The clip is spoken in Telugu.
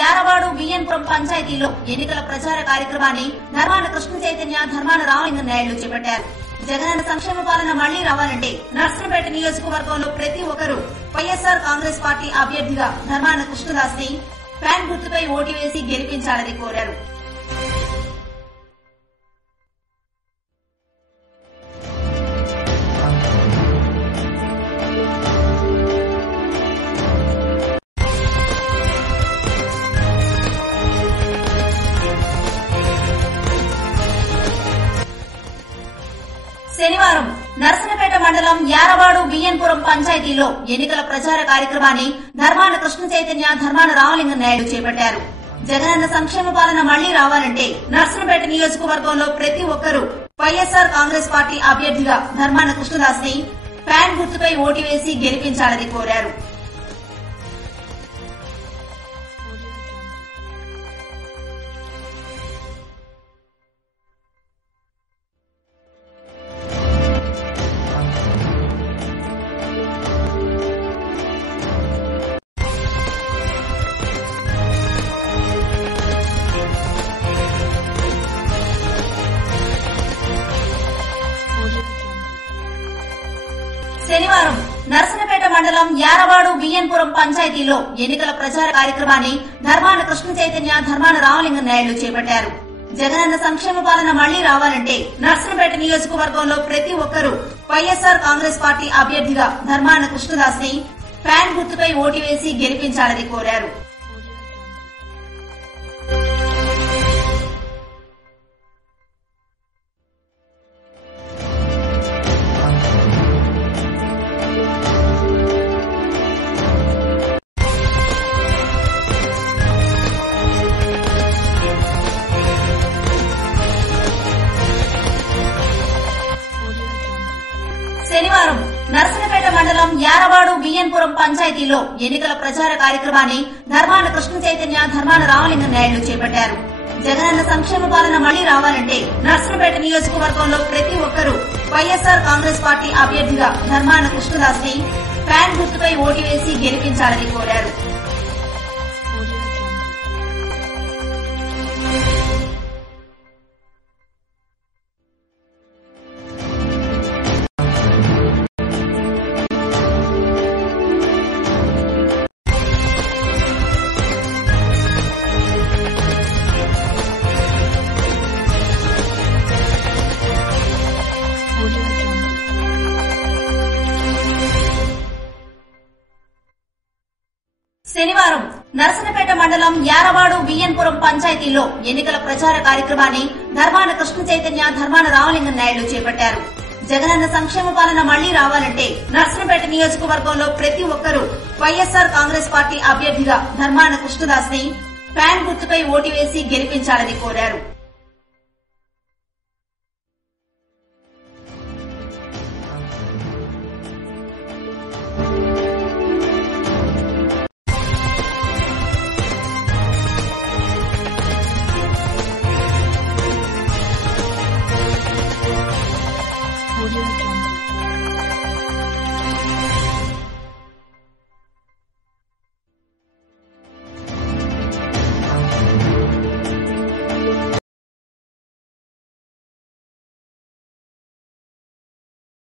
యారవాడు బిఎన్పురం పంచాయతీలో ఎన్నికల ప్రచార కార్యక్రమాన్ని ధర్మాన కృష్ణ చైతన్య ధర్మాన రామలింగం నాయుడు చేపట్టారు. జగనన్న సంక్షేమ పాలన మళ్లీ రావాలంటే నర్సంపేట నియోజకవర్గంలో ప్రతి ఒక్కరూ వైఎస్ఆర్ కాంగ్రెస్ పార్టీ అభ్యర్థిగా ధర్మాన కృష్ణదాస్ ని ఫ్యాన్ గుర్తుపై ఓటు వేసి గెలిపించాలని కోరారు. శనివారం నర్సనపేట మండలం యారవాడు బిఎన్పురం పంచాయతీలో ఎన్నికల ప్రచార కార్యక్రమాన్ని ధర్మాన కృష్ణ చైతన్య ధర్మాన రామలింగం నాయుడు చేపట్టారు. జగనన్న సంక్షేమ పాలన మళ్లీ రావాలంటే నర్సనపేట నియోజకవర్గంలో ప్రతి ఒక్కరూ వైఎస్ఆర్ కాంగ్రెస్ పార్టీ అభ్యర్థిగా ధర్మాన కృష్ణదాస్ ని ఫ్యాన్ గుర్తుపై ఓటు వేసి గెలిపించాలని కోరారు. శనివారం నర్సనపేట మండలం యారవాడు బిఎన్పురం పంచాయతీలో ఎన్నికల ప్రచార కార్యక్రమాన్ని ధర్మాన కృష్ణ చైతన్య ధర్మాన రామలింగం నాయుడు చేపట్టారు. జగనన్న సంక్షేమ పాలన మళ్లీ రావాలంటే నర్సనపేట నియోజకవర్గంలో ప్రతి ఒక్కరూ వైఎస్ఆర్ కాంగ్రెస్ పార్టీ అభ్యర్థిగా ధర్మాన కృష్ణదాస్ ని ఫ్యాన్ గుర్తుపై ఓటు వేసి గెలిపించాలని కోరారు. శనివారం నర్సనపేట మండలం యారవాడు బిఎన్పురం పంచాయతీలో ఎన్నికల ప్రచార కార్యక్రమాన్ని ధర్మాన కృష్ణ చైతన్య ధర్మాన రామలింగం నాయుడు చేపట్టారు. జగనన్న సంక్షేమ పాలన మళ్లీ రావాలంటే నర్సనపేట నియోజకవర్గంలో ప్రతి ఒక్కరూ వైఎస్ఆర్ కాంగ్రెస్ పార్టీ అభ్యర్థిగా ధర్మాన కృష్ణదాస్ ని ఫ్యాన్ గుర్తుపై ఓటు వేసి గెలిపించాలని కోరారు. శనివారం నర్సనపేట మండలం యారవాడు బిఎన్పురం పంచాయతీలో ఎన్నికల ప్రచార కార్యక్రమాన్ని ధర్మాన కృష్ణ చైతన్య ధర్మాన రామలింగం నాయుడు చేపట్టారు. జగనన్న సంక్షేమ పాలన మళ్లీ రావాలంటే నర్సనపేట నియోజకవర్గంలో ప్రతి ఒక్కరూ వైఎస్ఆర్ కాంగ్రెస్ పార్టీ అభ్యర్థిగా ధర్మాన కృష్ణదాస్ ని ఫ్యాన్ గుర్తుపై ఓటు వేసి గెలిపించాలని కోరారు.